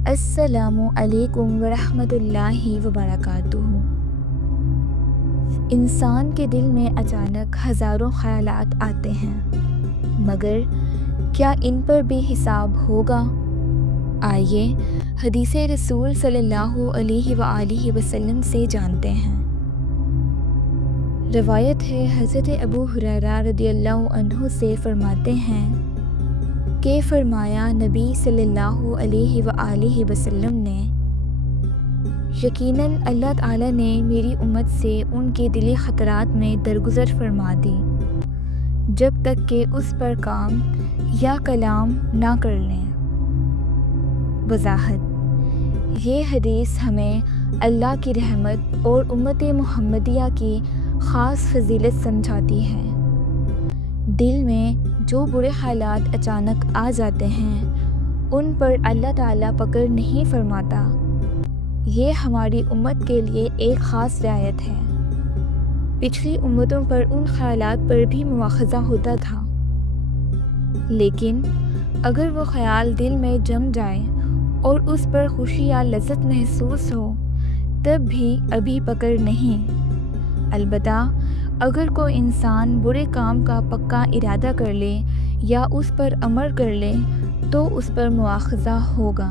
अस्सलामु अलैकुम वरहमतुल्लाहि वबरकातुहू। इंसान के दिल में अचानक हज़ारों ख़यालात आते हैं, मगर क्या इन पर भी हिसाब होगा? आइए हदीसे रसूल सल्लल्लाहु अलैहि वआलिहि वसल्लम से जानते हैं। रवायत है, हज़रत अबू हुरैरा रदियल्लाहु अन्हु से फरमाते हैं कि फरमाया, नबी सल्लल्लाहु अलैहि वआलिहि वसल्लम ने, यकीनन अल्लाह ताला ने मेरी उम्मत से उनके दिली ख़तरात में दरगुज़र फरमा दी, जब तक कि उस पर काम या कलाम ना कर लें। वज़ाहत: ये हदीस हमें अल्लाह की रहमत और उम्मत मुहम्मदिया की ख़ास फजीलत समझाती है। दिल में जो बुरे हालात अचानक आ जाते हैं, उन पर अल्लाह ताला पकड़ नहीं फरमाता। ये हमारी उम्मत के लिए एक ख़ास रियायत है। पिछली उम्मतों पर उन ख़यालात पर भी मुआख़ज़ा होता था, लेकिन अगर वो ख़याल दिल में जम जाए और उस पर खुशी या लज़्ज़त महसूस हो, तब भी अभी पकड़ नहीं। अलबत्ता अगर कोई इंसान बुरे काम का पक्का इरादा कर ले या उस पर अमल कर ले, तो उस पर मुआख़ज़ा होगा।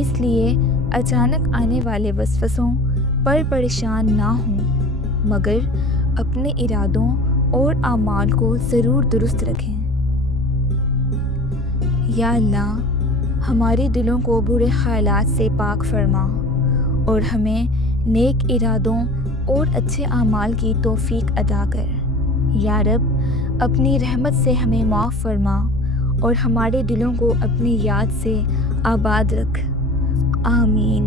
इसलिए अचानक आने वाले वसवसों पर परेशान ना हों, मगर अपने इरादों और आमाल को ज़रूर दुरुस्त रखें। या अल्लाह, हमारे दिलों को बुरे ख़यालात से पाक फरमा और हमें नेक इरादों और अच्छे आमाल की तौफ़ीक अता कर। या रब, अपनी रहमत से हमें माफ़ फरमा और हमारे दिलों को अपनी याद से आबाद रख। आमीन।